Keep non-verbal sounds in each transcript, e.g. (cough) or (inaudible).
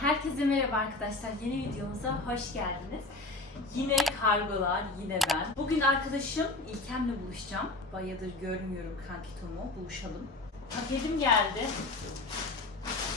Herkese merhaba arkadaşlar. Yeni videomuza hoş geldiniz. Yine kargolar, yine ben. Bugün arkadaşım İlkem'le buluşacağım. Bayağıdır görmüyorum kanki Tom'u. Buluşalım. Paketim geldi.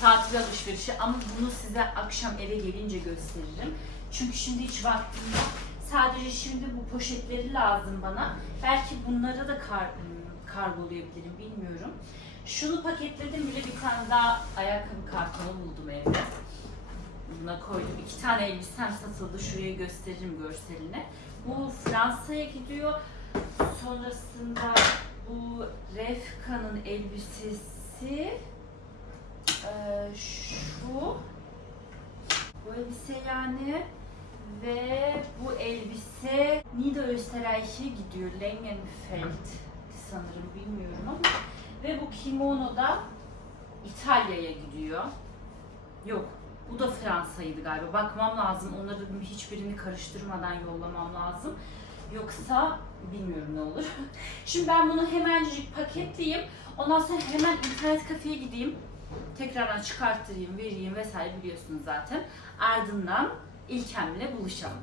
Tatil alışverişi ama bunu size akşam eve gelince gösteririm. Çünkü şimdi hiç vaktim yok. Sadece şimdi bu poşetleri lazım bana. Belki bunlara da kar, kargolayabilirim bilmiyorum. Şunu paketledim bile bir tane daha ayakkabı kartonu buldum evde. Buna koydum. İki tane elbisem satıldı. Şuraya gösteririm görseline. Bu Fransa'ya gidiyor. Sonrasında bu Refka'nın elbisesi eee, şu bu elbise yani ve bu elbise Niederösterreich'e gidiyor. Langenfeld sanırım bilmiyorum ama ve bu kimono da İtalya'ya gidiyor. Yok. Bu da Fransa'ydı galiba. Bakmam lazım. Onları hiçbirini karıştırmadan yollamam lazım. Yoksa bilmiyorum ne olur. (laughs) Şimdi ben bunu hemencik paketleyeyim. Ondan sonra hemen internet kafeye gideyim. Tekrardan çıkarttırayım, vereyim vesaire biliyorsunuz zaten. Ardından İlkem'le buluşalım.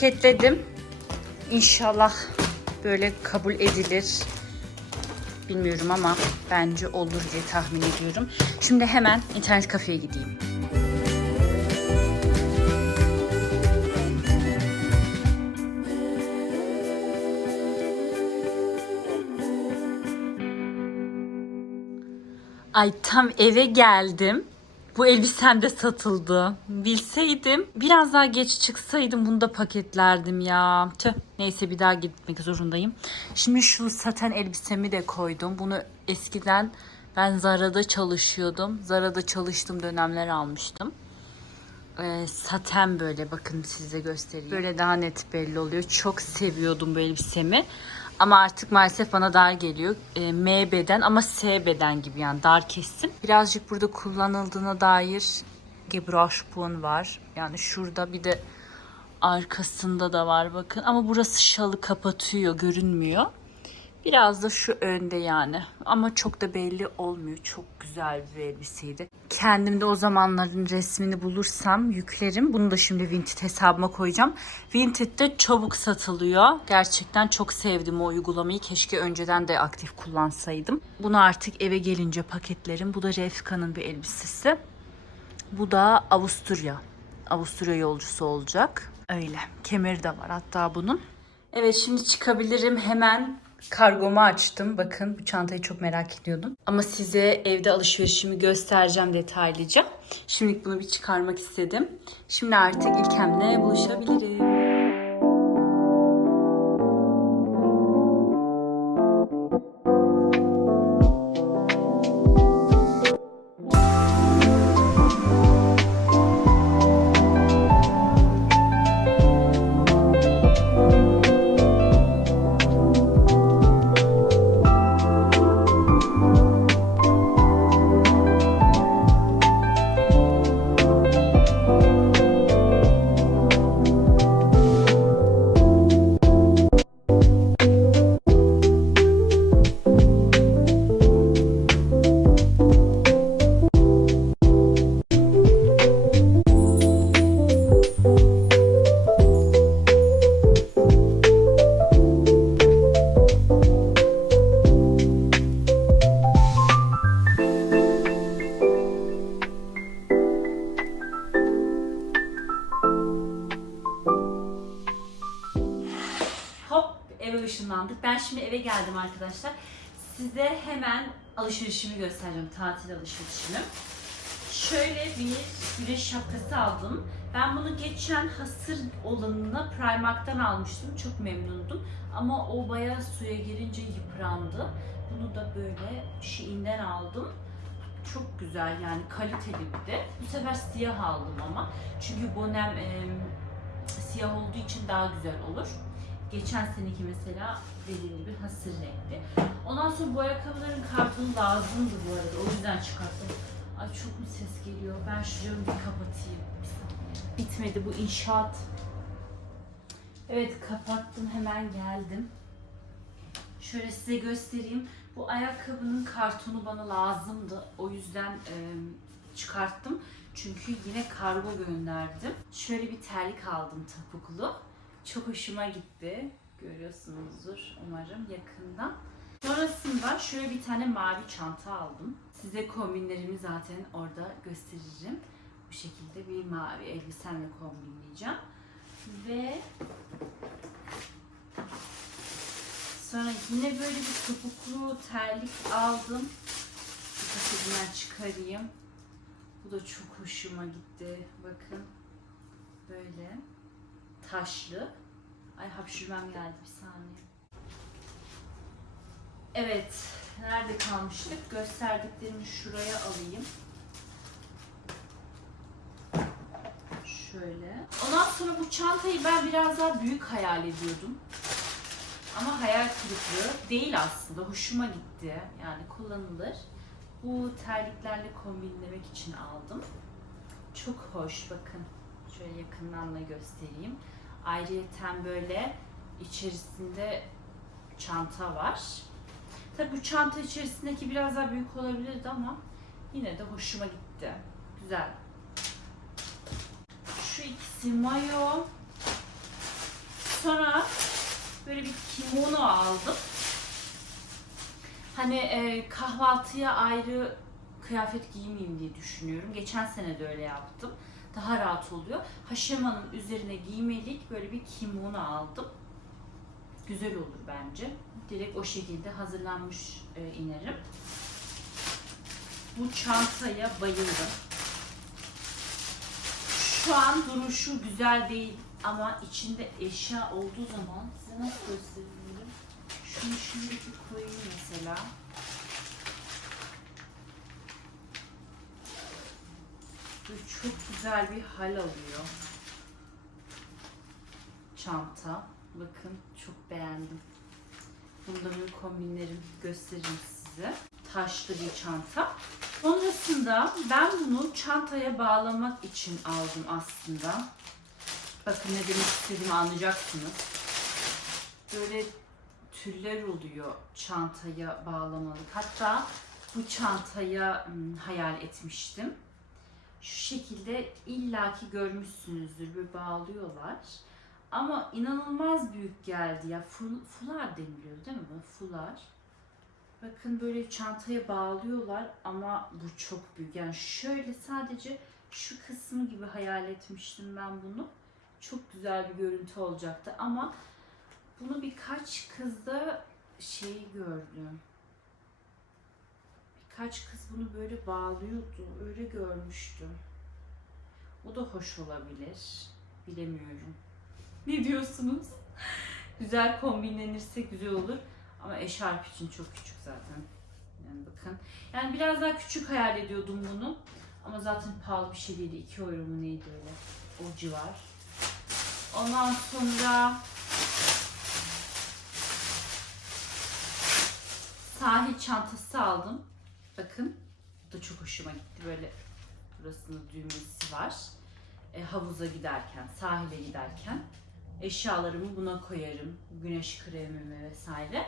Paketledim. İnşallah böyle kabul edilir. Bilmiyorum ama bence olur diye tahmin ediyorum. Şimdi hemen internet kafeye gideyim. Ay tam eve geldim. Bu elbisem de satıldı. Bilseydim biraz daha geç çıksaydım bunu da paketlerdim ya. Tüh. Neyse bir daha gitmek zorundayım. Şimdi şu saten elbisemi de koydum. Bunu eskiden ben Zara'da çalışıyordum. Zara'da çalıştığım dönemler almıştım. Ee, saten böyle bakın size göstereyim. Böyle daha net belli oluyor. Çok seviyordum bu elbisemi. Ama artık maalesef bana dar geliyor. Ee, M beden ama S beden gibi yani dar kesim. Birazcık burada kullanıldığına dair Gebrauchspuren var. Yani şurada bir de arkasında da var bakın. Ama burası şalı kapatıyor görünmüyor. Biraz da şu önde yani. Ama çok da belli olmuyor. Çok güzel bir elbiseydi. Kendimde o zamanların resmini bulursam yüklerim. Bunu da şimdi Vinted hesabıma koyacağım. Vinted'de çabuk satılıyor. Gerçekten çok sevdim o uygulamayı. Keşke önceden de aktif kullansaydım. Bunu artık eve gelince paketlerim. Bu da Refka'nın bir elbisesi. Bu da Avusturya. Avusturya yolcusu olacak. Öyle. Kemeri de var hatta bunun. Evet şimdi çıkabilirim. Hemen kargomu açtım. Bakın bu çantayı çok merak ediyordum. Ama size evde alışverişimi göstereceğim detaylıca. Şimdilik bunu bir çıkarmak istedim. Şimdi artık İlkem'le buluşabilirim. Eve ışınlandık. Ben şimdi eve geldim arkadaşlar. Size hemen alışverişimi göstereceğim. Tatil alışverişimi. Şöyle bir güneş şapkası aldım. Ben bunu geçen hasır olanına Primark'tan almıştım. Çok memnundum. Ama o bayağı suya girince yıprandı. Bunu da böyle Shein'den aldım. Çok güzel yani kaliteli bir de. Bu sefer siyah aldım ama. Çünkü bonem e, siyah olduğu için daha güzel olur. Geçen seneki mesela dediğim gibi hasır renkli. Ondan sonra bu ayakkabıların kartonu lazımdı bu arada. O yüzden çıkarttım. Ay çok mu ses geliyor? Ben şu camı bir kapatayım. Bir. Bitmedi bu inşaat. Evet kapattım hemen geldim. Şöyle size göstereyim. Bu ayakkabının kartonu bana lazımdı. O yüzden e, çıkarttım. Çünkü yine kargo gönderdim. Şöyle bir terlik aldım topuklu. Çok hoşuma gitti. Görüyorsunuzdur umarım yakından. Sonrasında şöyle bir tane mavi çanta aldım. Size kombinlerimi zaten orada gösteririm. Bu şekilde bir mavi elbisemle kombinleyeceğim. Ve sonra yine böyle bir topuklu terlik aldım. Paketinden çıkarayım. Bu da çok hoşuma gitti. Bakın. Böyle. Taşlı. Ay hapşırmam geldi bir saniye. Evet. Nerede kalmıştık? Gösterdiklerimi şuraya alayım. Şöyle. Ondan sonra bu çantayı ben biraz daha büyük hayal ediyordum. Ama hayal kırıklığı değil aslında. Hoşuma gitti. Yani kullanılır. Bu terliklerle kombinlemek için aldım. Çok hoş bakın. Şöyle yakından da göstereyim. Ayrıyeten böyle içerisinde çanta var. Tabi bu çanta içerisindeki biraz daha büyük olabilirdi ama yine de hoşuma gitti. Güzel. Şu ikisi mayo. Sonra böyle bir kimono aldım. Hani e, kahvaltıya ayrı kıyafet giymeyeyim diye düşünüyorum. Geçen sene de öyle yaptım. Daha rahat oluyor. Haşemanın üzerine giymelik böyle bir kimono aldım. Güzel olur bence. Direkt o şekilde hazırlanmış e, inerim. Bu çantaya bayıldım. Şu an duruşu güzel değil ama içinde eşya olduğu zaman size nasıl gösterebilirim? Şunu şimdi bir koyayım mesela. Böyle çok güzel bir hal alıyor. Çanta. Bakın çok beğendim. Bunda böyle kombinlerim gösteririm size. Taşlı bir çanta. Sonrasında ben bunu çantaya bağlamak için aldım aslında. Bakın ne demek istediğimi anlayacaksınız. Böyle tüller oluyor çantaya bağlamalık. Hatta bu çantaya hmm, hayal etmiştim. Şu şekilde illaki görmüşsünüzdür. Böyle bağlıyorlar. Ama inanılmaz büyük geldi ya. Ful, fular deniliyor değil mi? Fular. Bakın böyle çantaya bağlıyorlar ama bu çok büyük. Yani şöyle sadece şu kısmı gibi hayal etmiştim ben bunu. Çok güzel bir görüntü olacaktı ama bunu birkaç kızda şey gördüm. Birkaç kız bunu böyle bağlıyordu. Öyle görmüştüm. O da hoş olabilir. Bilemiyorum. (laughs) Ne diyorsunuz? güzel kombinlenirse güzel olur. Ama eşarp için çok küçük zaten. Yani bakın. Yani biraz daha küçük hayal ediyordum bunu. Ama zaten pahalı bir şey değildi. 2 euro mu neydi öyle? O civar. Ondan sonra sahil çantası aldım. Bakın. Bu da çok hoşuma gitti. Böyle burasında düğmesi var. E, havuza giderken, sahile giderken eşyalarımı buna koyarım. Güneş kremimi vesaire.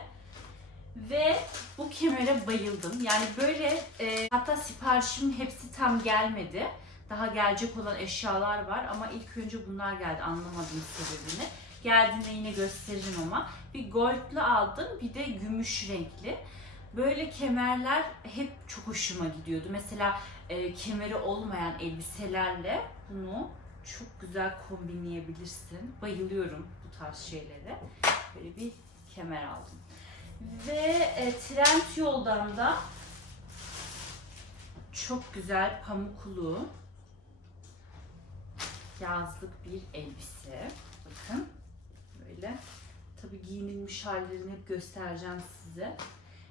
Ve bu kemere bayıldım. Yani böyle e, hatta siparişimin hepsi tam gelmedi. Daha gelecek olan eşyalar var ama ilk önce bunlar geldi. Anlamadım sebebini. Geldiğinde yine gösteririm ama. Bir goldlu aldım bir de gümüş renkli. Böyle kemerler hep çok hoşuma gidiyordu. Mesela e, kemeri olmayan elbiselerle bunu çok güzel kombinleyebilirsin. Bayılıyorum bu tarz şeylere. Böyle bir kemer aldım. Ve e, Trend Yol'dan da çok güzel pamuklu yazlık bir elbise. Bakın böyle. Tabii giyinilmiş hallerini hep göstereceğim size.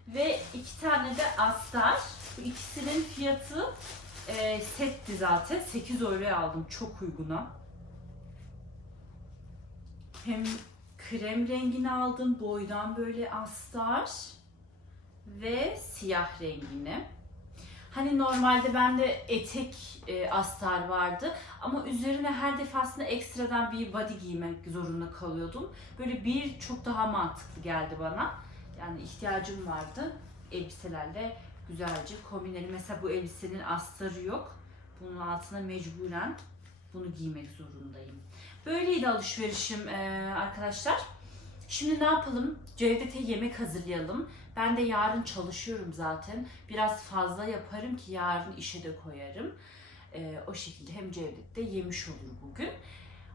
Ve iki tane de astar. Bu ikisinin fiyatı e, setti zaten. 8 euroya aldım. Çok uyguna. Hem krem rengini aldım. Boydan böyle astar. Ve siyah rengini. Hani normalde bende etek e, astar vardı ama üzerine her defasında ekstradan bir body giymek zorunda kalıyordum. Böyle bir çok daha mantıklı geldi bana. Yani ihtiyacım vardı. Elbiselerle güzelce kombinleri. Mesela bu elbisenin astarı yok. Bunun altına mecburen bunu giymek zorundayım. Böyleydi alışverişim e, arkadaşlar. Şimdi ne yapalım? Cevdet'e yemek hazırlayalım. Ben de yarın çalışıyorum zaten. Biraz fazla yaparım ki yarın işe de koyarım. Ee, o şekilde hem Cevdet de yemiş olur bugün.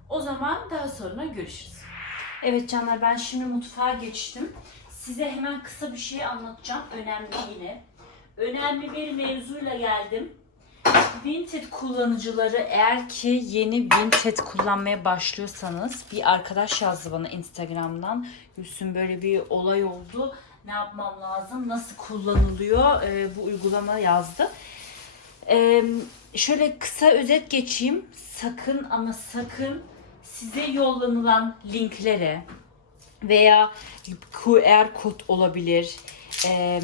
O zaman daha sonra görüşürüz. Evet canlar ben şimdi mutfağa geçtim. Size hemen kısa bir şey anlatacağım. Önemli yine. Önemli bir mevzuyla geldim. Vinted kullanıcıları eğer ki yeni Vinted kullanmaya başlıyorsanız bir arkadaş yazdı bana Instagram'dan. Gülsün böyle bir olay oldu. Ne yapmam lazım? Nasıl kullanılıyor? Ee, bu uygulama yazdı. Ee, şöyle kısa özet geçeyim. Sakın ama sakın size yollanılan linklere veya QR kod olabilir. Ee,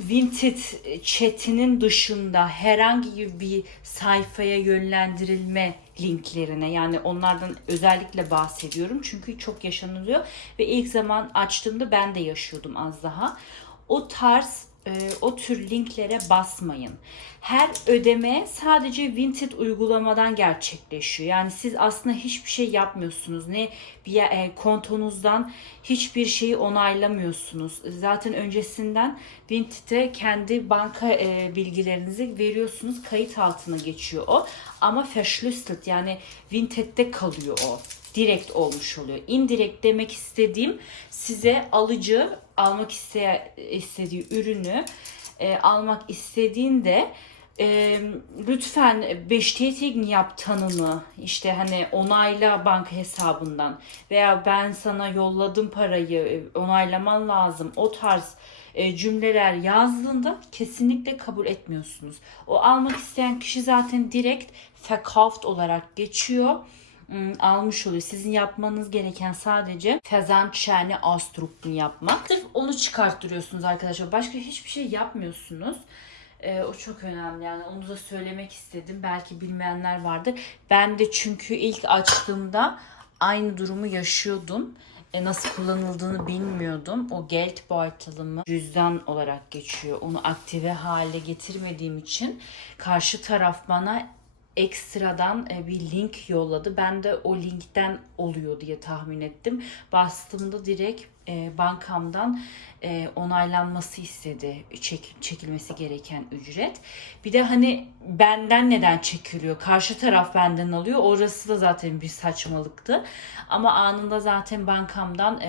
Vinted chatinin dışında herhangi bir sayfaya yönlendirilme linklerine yani onlardan özellikle bahsediyorum çünkü çok yaşanılıyor ve ilk zaman açtığımda ben de yaşıyordum az daha. O tarz e, o tür linklere basmayın. Her ödeme sadece Vinted uygulamadan gerçekleşiyor. Yani siz aslında hiçbir şey yapmıyorsunuz. Ne bir e, kontonuzdan hiçbir şeyi onaylamıyorsunuz. Zaten öncesinden Vinted'e kendi banka e, bilgilerinizi veriyorsunuz. Kayıt altına geçiyor o. Ama verschlüsselt yani Vinted'de kalıyor o direkt olmuş oluyor. Indirekt demek istediğim size alıcı almak isteye, istediği ürünü e, almak istediğinde e, lütfen bestätigen yap tanımı işte hani onayla banka hesabından veya ben sana yolladım parayı e, onaylaman lazım o tarz e, cümleler yazdığında kesinlikle kabul etmiyorsunuz. O almak isteyen kişi zaten direkt verkauft olarak geçiyor almış oluyor. Sizin yapmanız gereken sadece Versandscheine ausdrucken yapmak. Sırf onu çıkarttırıyorsunuz arkadaşlar. Başka hiçbir şey yapmıyorsunuz. Ee, o çok önemli yani onu da söylemek istedim. Belki bilmeyenler vardır. Ben de çünkü ilk açtığımda aynı durumu yaşıyordum. E, nasıl kullanıldığını bilmiyordum. O Geldbeutel'ımı cüzdan olarak geçiyor. Onu aktive hale getirmediğim için karşı taraf bana ekstradan e, bir link yolladı. Ben de o linkten oluyor diye tahmin ettim. Bastığımda direkt e, bankamdan e, onaylanması istedi çek, çekilmesi gereken ücret. Bir de hani benden neden çekiliyor? Karşı taraf benden alıyor. Orası da zaten bir saçmalıktı. Ama anında zaten bankamdan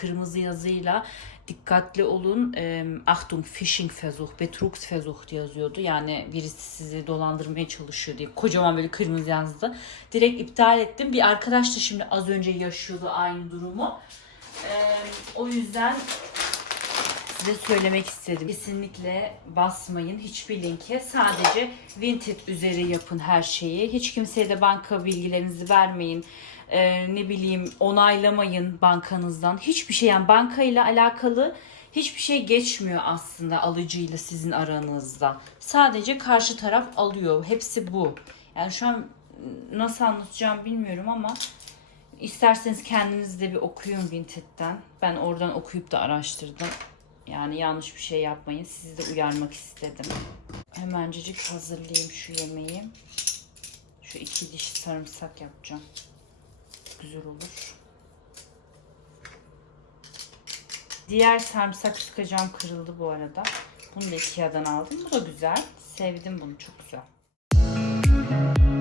kırmızı yazıyla dikkatli olun. E, Achtung Phishing Versuch, Betrugsversuch yazıyordu. Yani birisi sizi dolandırmaya çalışıyor diye kocaman böyle kırmızı yazdı. Direkt iptal ettim. Bir arkadaş da şimdi az önce yaşıyordu aynı durumu. O yüzden size söylemek istedim. Kesinlikle basmayın hiçbir linke. Sadece Vinted üzeri yapın her şeyi. Hiç kimseye de banka bilgilerinizi vermeyin. Ee, ne bileyim onaylamayın bankanızdan. Hiçbir şey yani bankayla alakalı hiçbir şey geçmiyor aslında alıcıyla sizin aranızda. Sadece karşı taraf alıyor. Hepsi bu. Yani şu an nasıl anlatacağım bilmiyorum ama isterseniz kendiniz de bir okuyun Vinted'den. Ben oradan okuyup da araştırdım. Yani yanlış bir şey yapmayın. Sizi de uyarmak istedim. Hemencecik hazırlayayım şu yemeği. Şu iki diş sarımsak yapacağım. Güzel olur. Diğer sarımsak sıkacağım kırıldı bu arada. Bunu da Ikea'dan aldım. Bu da güzel. Sevdim bunu. Çok güzel. arkadaşlar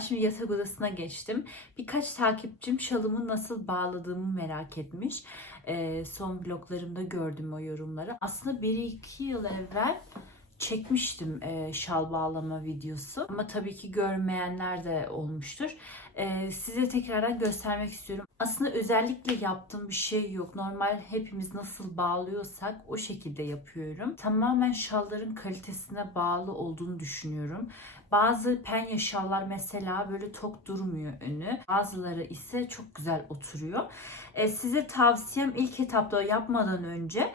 ben şimdi yatak odasına geçtim. Birkaç takipçim şalımı nasıl bağladığımı merak etmiş. Ee, son vloglarımda gördüm o yorumları. Aslında 1-2 yıl evvel çekmiştim e, şal bağlama videosu. Ama tabii ki görmeyenler de olmuştur. Ee, size tekrardan göstermek istiyorum. Aslında özellikle yaptığım bir şey yok. Normal hepimiz nasıl bağlıyorsak o şekilde yapıyorum. Tamamen şalların kalitesine bağlı olduğunu düşünüyorum. Bazı penye şallar mesela böyle tok durmuyor önü. Bazıları ise çok güzel oturuyor. Ee, size tavsiyem ilk etapta yapmadan önce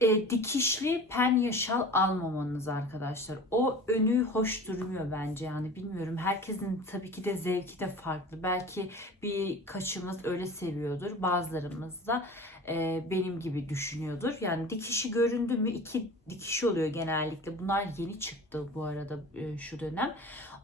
e, dikişli penye şal almamanız arkadaşlar. O önü hoş durmuyor bence yani bilmiyorum. Herkesin tabii ki de zevki de farklı. Belki birkaçımız öyle seviyordur. Bazılarımız da e, benim gibi düşünüyordur. Yani dikişi göründü mü iki dikiş oluyor genellikle. Bunlar yeni çıktı bu arada e, şu dönem.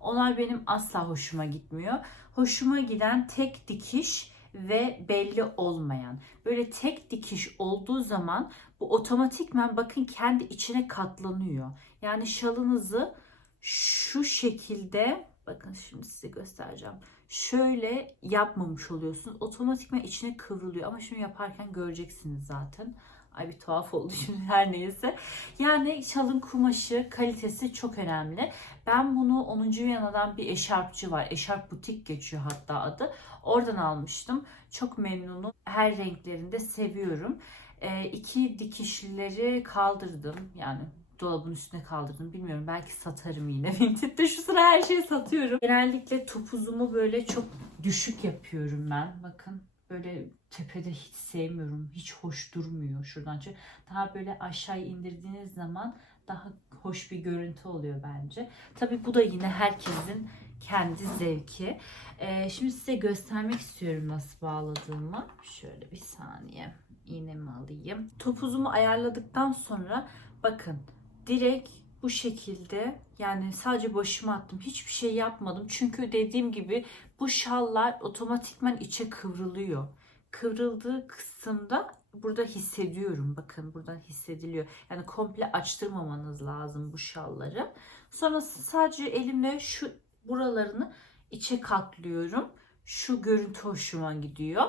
Onlar benim asla hoşuma gitmiyor. Hoşuma giden tek dikiş ve belli olmayan. Böyle tek dikiş olduğu zaman bu otomatikmen bakın kendi içine katlanıyor. Yani şalınızı şu şekilde bakın şimdi size göstereceğim. Şöyle yapmamış oluyorsunuz. Otomatikman içine kıvrılıyor ama şunu yaparken göreceksiniz zaten. Ay bir tuhaf oldu (laughs) şimdi her neyse. Yani şalın kumaşı kalitesi çok önemli. Ben bunu 10. Viyana'dan bir eşarpçı var. Eşarp butik geçiyor hatta adı. Oradan almıştım. Çok memnunum. Her renklerinde seviyorum. E, iki dikişlileri kaldırdım. Yani dolabın üstüne kaldırdım. Bilmiyorum belki satarım yine. (laughs) Vinted'de şu sıra her şeyi satıyorum. Genellikle topuzumu böyle çok düşük yapıyorum ben. Bakın böyle tepede hiç sevmiyorum. Hiç hoş durmuyor şuradan. Çünkü daha böyle aşağı indirdiğiniz zaman daha hoş bir görüntü oluyor bence. Tabii bu da yine herkesin kendi zevki. Ee, şimdi size göstermek istiyorum nasıl bağladığımı. Şöyle bir saniye iğnemi alayım. Topuzumu ayarladıktan sonra bakın direkt bu şekilde yani sadece başıma attım. Hiçbir şey yapmadım. Çünkü dediğim gibi bu şallar otomatikman içe kıvrılıyor. Kıvrıldığı kısımda burada hissediyorum. Bakın buradan hissediliyor. Yani komple açtırmamanız lazım bu şalları. Sonra sadece elimle şu buralarını içe katlıyorum. Şu görüntü hoşuma gidiyor.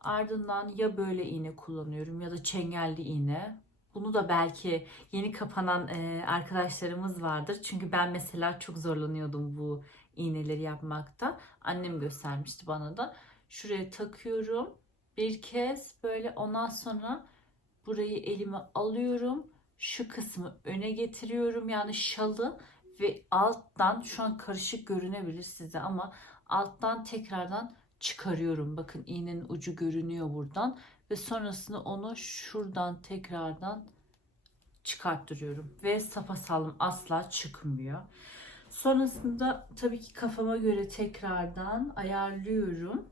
Ardından ya böyle iğne kullanıyorum ya da çengelli iğne. Bunu da belki yeni kapanan e, arkadaşlarımız vardır. Çünkü ben mesela çok zorlanıyordum bu iğneleri yapmakta. Annem göstermişti bana da. Şuraya takıyorum. Bir kez böyle ondan sonra burayı elime alıyorum. Şu kısmı öne getiriyorum. Yani şalı ve alttan şu an karışık görünebilir size ama alttan tekrardan çıkarıyorum. Bakın iğnenin ucu görünüyor buradan ve sonrasında onu şuradan tekrardan çıkarttırıyorum ve sapasağlam asla çıkmıyor. Sonrasında tabii ki kafama göre tekrardan ayarlıyorum.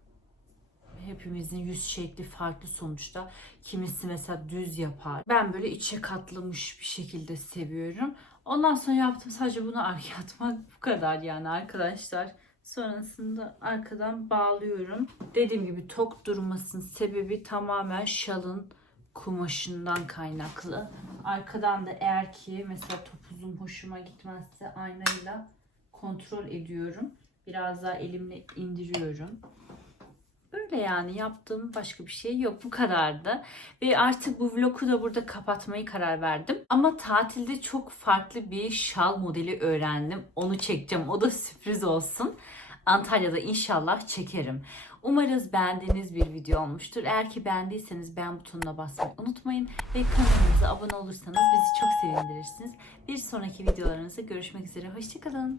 Hepimizin yüz şekli farklı sonuçta. Kimisi mesela düz yapar. Ben böyle içe katlamış bir şekilde seviyorum. Ondan sonra yaptım sadece bunu (laughs) arkaya atmak bu kadar yani arkadaşlar. Sonrasında arkadan bağlıyorum. Dediğim gibi tok durmasının sebebi tamamen şalın kumaşından kaynaklı. Arkadan da eğer ki mesela topuzum hoşuma gitmezse aynayla kontrol ediyorum. Biraz daha elimle indiriyorum. Böyle yani yaptığım başka bir şey yok. Bu kadardı. Ve artık bu vlogu da burada kapatmayı karar verdim. Ama tatilde çok farklı bir şal modeli öğrendim. Onu çekeceğim. O da sürpriz olsun. Antalya'da inşallah çekerim. Umarız beğendiğiniz bir video olmuştur. Eğer ki beğendiyseniz beğen butonuna basmayı unutmayın. Ve kanalımıza abone olursanız bizi çok sevindirirsiniz. Bir sonraki videolarınızda görüşmek üzere. Hoşçakalın.